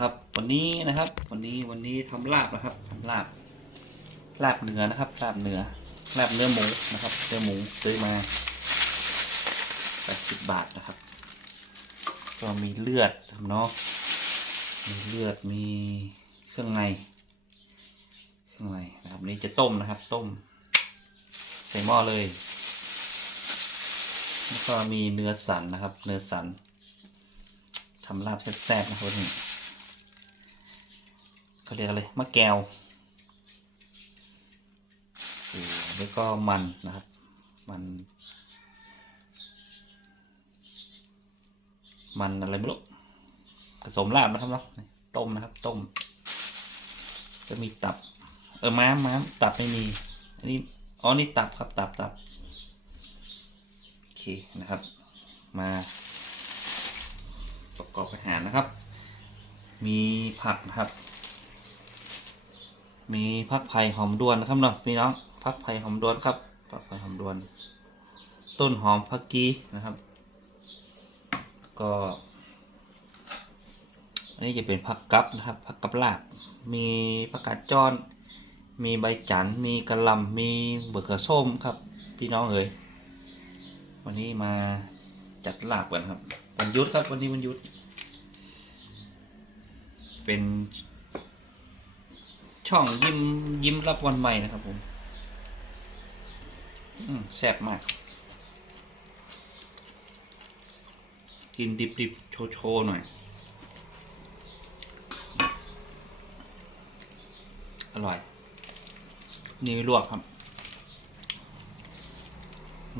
ครับ วันนี้นะครับ วันนี้วันนี้ทำลาบนะครับทำลาบลาบเนื้อนะครับลาบเนื้อลาบเนื้อหมูนะครับเนื้อหมูซื้อมาแปดสิบบาทนะครับ ก็มีเลือดเนาะมีเลือดมีเครื่องในเครื่องในนะครับนี่จะต้มนะครับ ต้ม ใส่หม้อเลยแล้วก็มีเนื้อสันนะครับ เนื้อสันทำลาบแซ่บๆนะครับนนี้ เขาเรียกอะไรมะแกวแล้วก็มันนะครับ มัน มันอะไรไม่รู้ผสมลาบนะครับเนาะต้มนะครับ ต้ม จะมีตับ เออม้ามม้ามตับไม่มี อันนี้อ๋อนี่ตับครับ ตับตับโอเคนะครับ มาประกอบอาหารนะครับ มีผักนะครับ มีผักไผ่หอมดวนนะครับเนาะพี่น้องผักไผ่หอมดวนครับผักไผ่หอมดวน ต้นหอมผักกีนะครับ ก็อันนี้จะเป็นผักกับนะครับผักกับลาบมีผักกาดจอน มีใบจันมีกระลำมีเบอร์เกอร์ส้มครับ พี่น้องเอ๋ยวันนี้มาจัดลาบกันครับวันยุทธครับวันนี้วันยุทธเป็น ช่องยิ้มยิ้มรับวันใหม่นะครับผมอืมแซ่บมาก กินดิบๆ โชว์ๆหน่อย อร่อย นี่ลวกครับ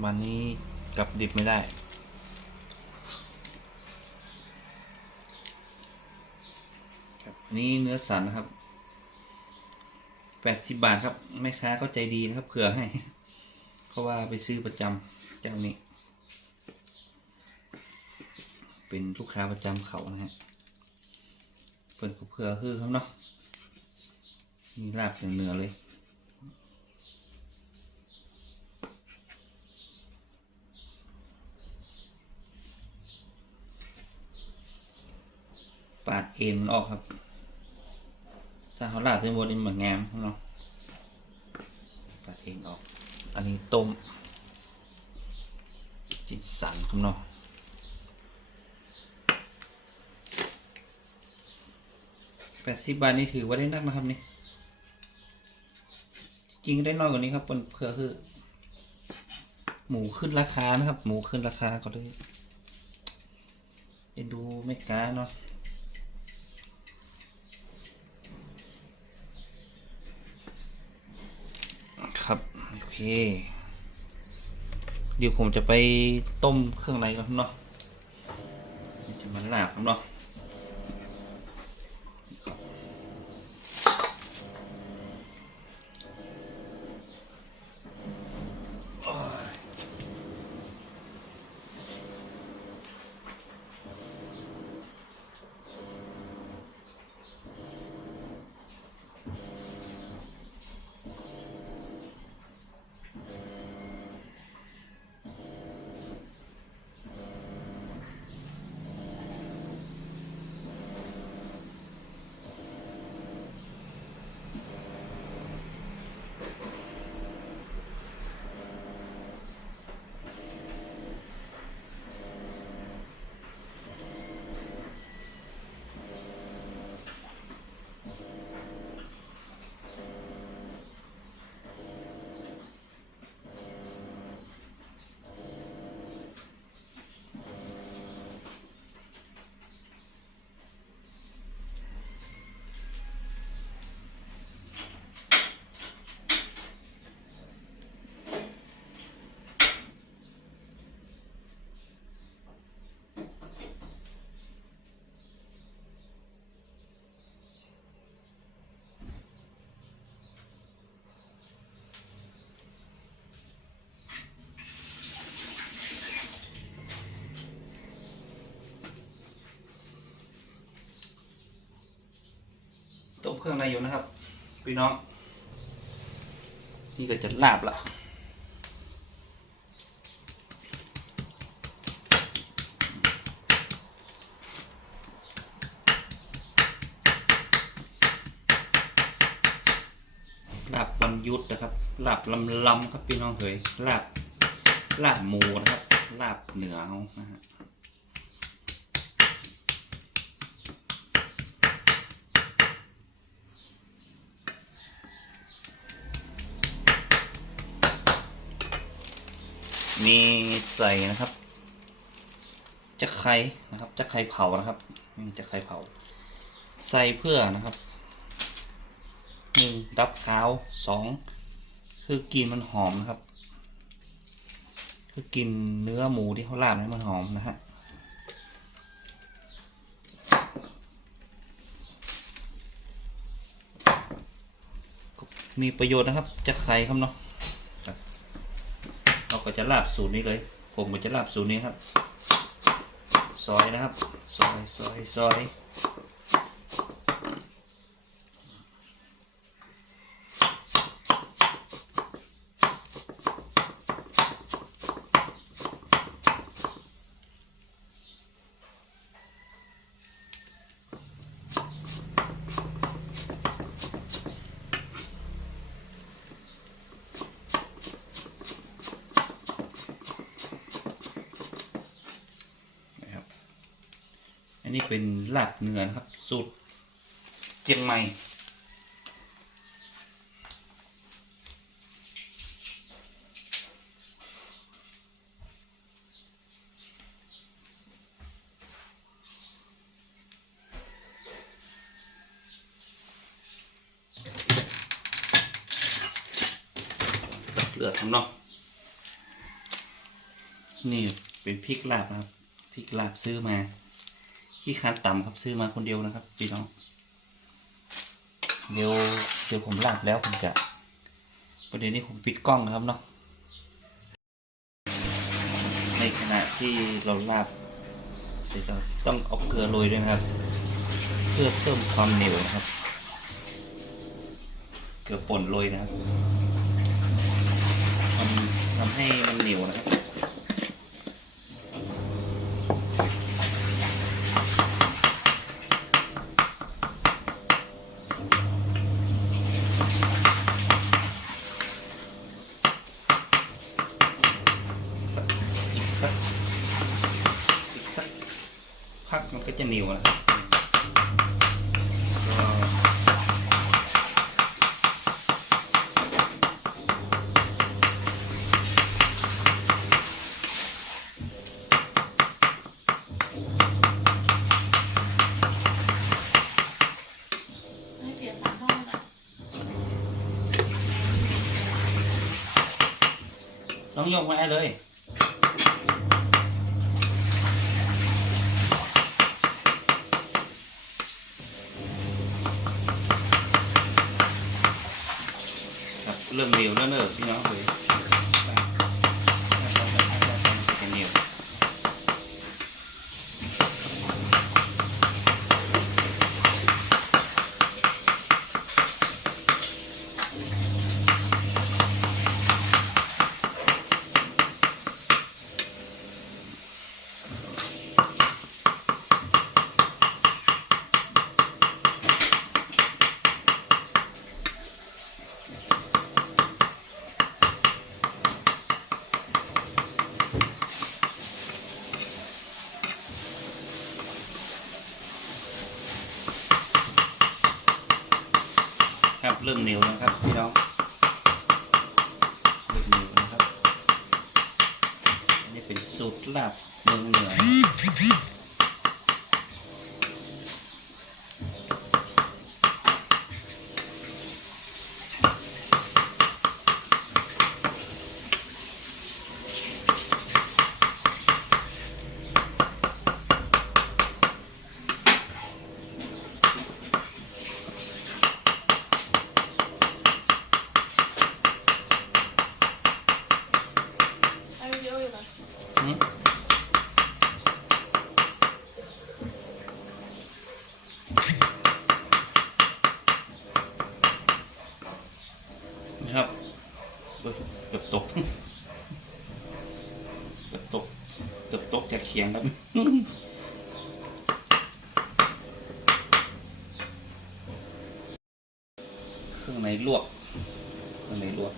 วันนี้กับดิบไม่ได้ครับอันนี้เนื้อสันนะครับ แปดสิบบาทครับแม่ค้าก็ใจดีนะครับเผื่อให้ เพราะว่าไปซื้อประจำเจ้านี้ เป็นลูกค้าประจำเขานะฮะเปิดก็เผื่อคือครับเนาะนี่ลาบเหนือเลยปาดเอ็นมันออกครับ ถ้าเขาลาดเส้นบนนี่เหมือนงามครับเนาะ เองออก อันนี้ต้มจิตสันครับเนาะแปดสิบบาทนี่ถือว่าได้นักนะครับนี่จริงได้น้อยกว่านี้ครับเพื่อคือ หมูขึ้นราคานะครับ หมูขึ้นราคาก็เลยเอ็นดูไม่กล้าเนาะ ครับ โอ เค เดี๋ยวผมจะไปต้มเครื่องในก่อนเนาะจะมันลาครับเนาะ ต้มเครื่องในอยู่นะครับ พี่น้อง นี่ก็จะลาบละลาบวันยุทธนะครับ ลาบลำลำครับพี่น้องเผยลาบลาบหมูนะครับ ลาบเหนือนะฮะ มีใส่นะครับจะไข่นะครับจะไข่เผานะครับนี่จะไข่เผา ใส่เพื่อนะครับหนึ่งดับขาวสองคือกลินมันหอมนะครับ คือกลินเนื้อหมูที่เขาลาบให้มันหอมนะฮะมีประโยชน์นะครับจะไข่ครับเนาะ ก็จะลาบสูตรนี้เลย ผมก็จะลาบสูตรนี้ครับ ซอยนะครับ ซอยซอยซอย เป็นลาบเนื้อนะครับ สูตรเจียงใหม่ตัดเลือดครับเนาะนี่เป็นพริกลาบครับพริกลาบซื้อมา ขี้คันต่ำครับซื้อมาคนเดียวนะครับพี่น้องเดี๋ยวเดี๋ยวผมลาบแล้วผมจะประเด็นนี้ผมปิดกล้องนะครับเนาะในขณะที่เราลาบเสร็จเราต้องเอาเกลือโรยด้วยนะครับ เพื่อเพิ่มความเหนียวนะครับ เกลือป่นโรยนะครับทำทำให้มันเหนียวนะครับ สักอีกสักอีกสักพักมันก็จะเหนียวนะครับก็ ให้เสียฝาท่อหน่อย ต้องยกมาให้เลย ครับเริ่มเหนียวแล้วเนอะพี่น้องเลยจะเหนียว ครับ เริ่มเหนียวนะครับพี่น้องเริ่มเหนียวนะครับอันนี้เป็นสูตรลาบเมืองเหนือ ให้วิดีโออยู่นะ อืมนะครับเฮ้ยเกือบตก เกือบตก เกือบตกจากเขียงครับ เครื่องในลวก อันนี้ลวก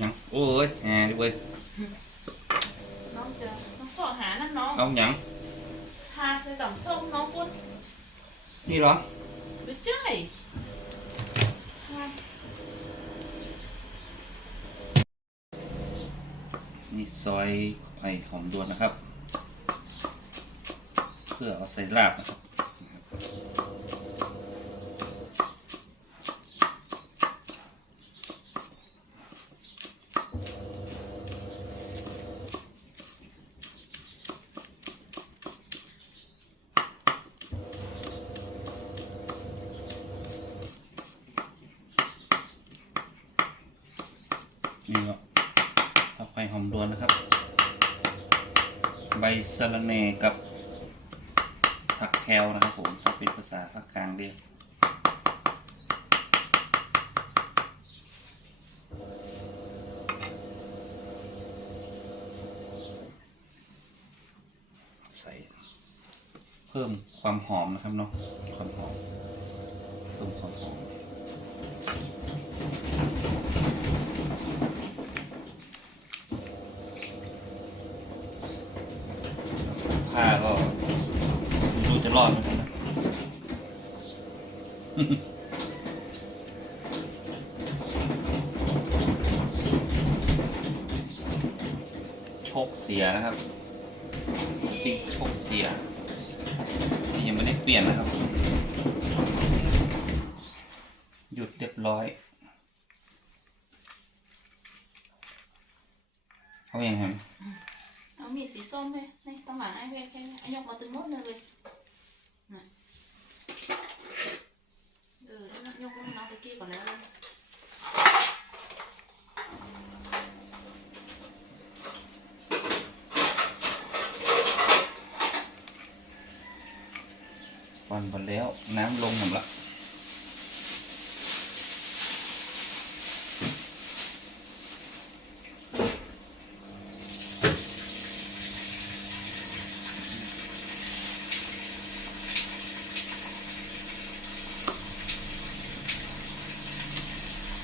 ยังโอ้ยแหมดิเว้ยน้องเจอน้องสอหานั่นน้องเอาหยังพาไปดอกส้มน้องปุ้นนี่เหรอหรือจ้อยพานี่ซอยไผ่หอมดวนนะครับ เพื่อเอาใส่ลาบนะครับนี่ก็เอาไผ่หอมดวนนะครับ ใบ สะระแหน่กับผักแคลนะครับผมถ้าเป็นภาษาภาคกลางเรียกใส่เพิ่มความหอมนะครับเนาะความหอมเพิ่มความหอมผ้าก็ไม่รู้จะรอดไหมครับนะ โชคเสียนะครับ สปริงโชคเสียนี่ยังไม่ได้เป ลี่ยนนะครับ หยุดเรียบร้อย เอาอย่างไรเอามีสีส้มเลยนี่ต้องหลังไอ้เว้ยแค่ไอ้ยกมาตึงมดเลยเออยกมาน้องไปกี้ก่อนแล้วเลย วันหมดแล้ว น้ำลงหมดละ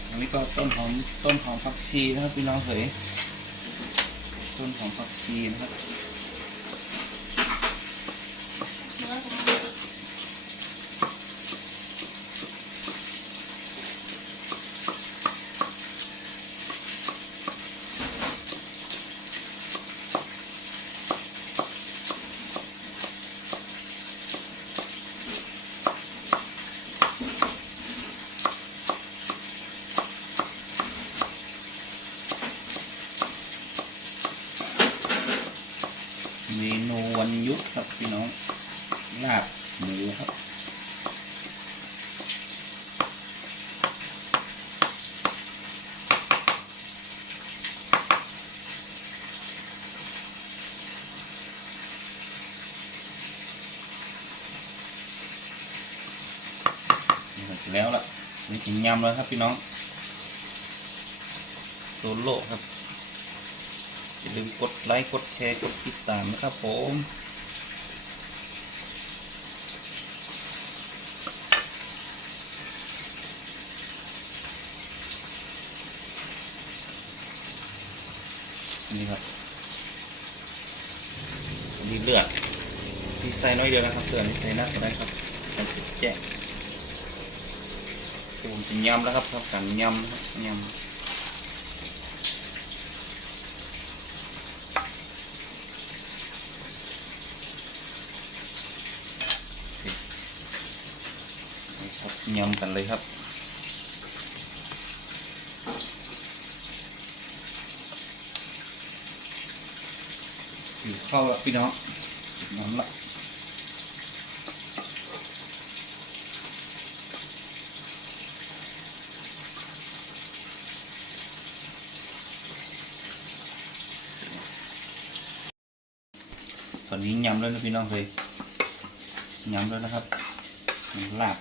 อันนี้ก็ต้นหอมต้นหอมผักชีนะครับพี่น้องเขยต้นหอมผักชีนะครับ เมนูวันยุทธครับพี่น้อง ลาบหมูครับ แล้วล่ะนี่กินยำแล้วครับพี่น้อง โซโล่ครับ ลืมกดไลค์กดแชร์กดติดตามนะครับผมนี่ครับนี่เลือดที่ใส่น้อยเดียวนะครับเลือดนี่ใส่นักก็ได้ครับมันจะแจ้งผมจะยำแล้วครับทำการยำนะครับยำ นี่ครับ ยำกันเลยครับ อยู่เข้าล้วพี่น้องน้ำละตอนนี้ยำแล้วนะพี่น้องเลยยำแล้วนะครับลาบ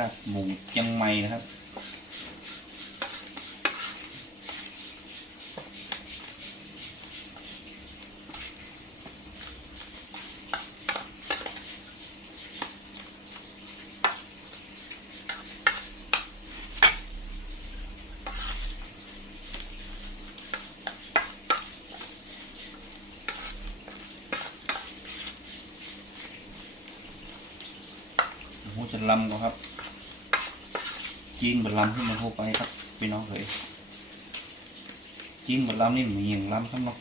ลาบหมูเชียงใม่นะครับหูจะลำกว่ครับ จริงบัดลำขึ้นมาโทรไปครับพี่น้องเคยจริงบัดลำนี่มีอย่างลำครับเนาะ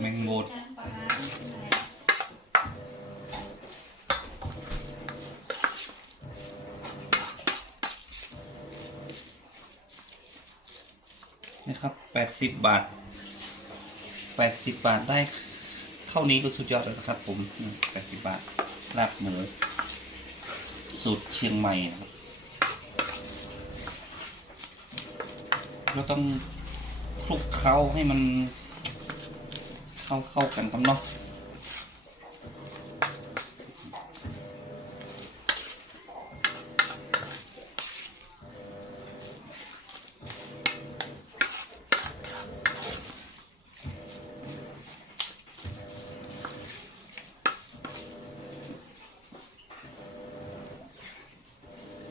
แมงมดแกงปลาร้าที่ไหนนะครับแปดสิบบาทแปดสิบบาทได้เท่านี้ก็สุดยอดแล้วนะครับผมแปดสิบบาทลาบหมูสูตรเชียงใหม่นะครับเราต้องคลุกเคล้าให้มัน เข้าเข้ากันครับเนาะ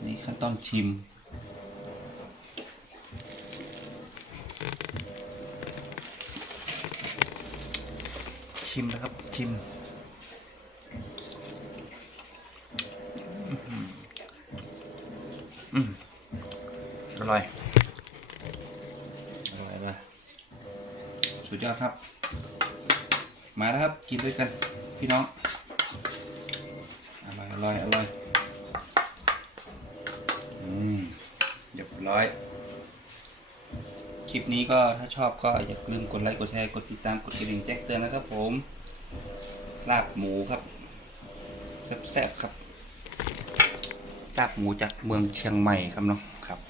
นี่ขั้นตอนชิม ชิมนะครับ ชิมอืมอร่อย อร่อยเลยสุดยอดครับ มาแล้วครับ กินด้วยกัน พี่น้อง อร่อย อร่อย อร่อย อืมเรียบร้อย คลิปนี้ก็ถ้าชอบก็อย่าลืมกดไลค์กดแชร์กดติดตามกดกระดิ่งแจ้งเตือนนะครับผมลาบหมูครับแซ่บๆครับลาบหมูจากเมืองเชียงใหม่ครับเนาะครับ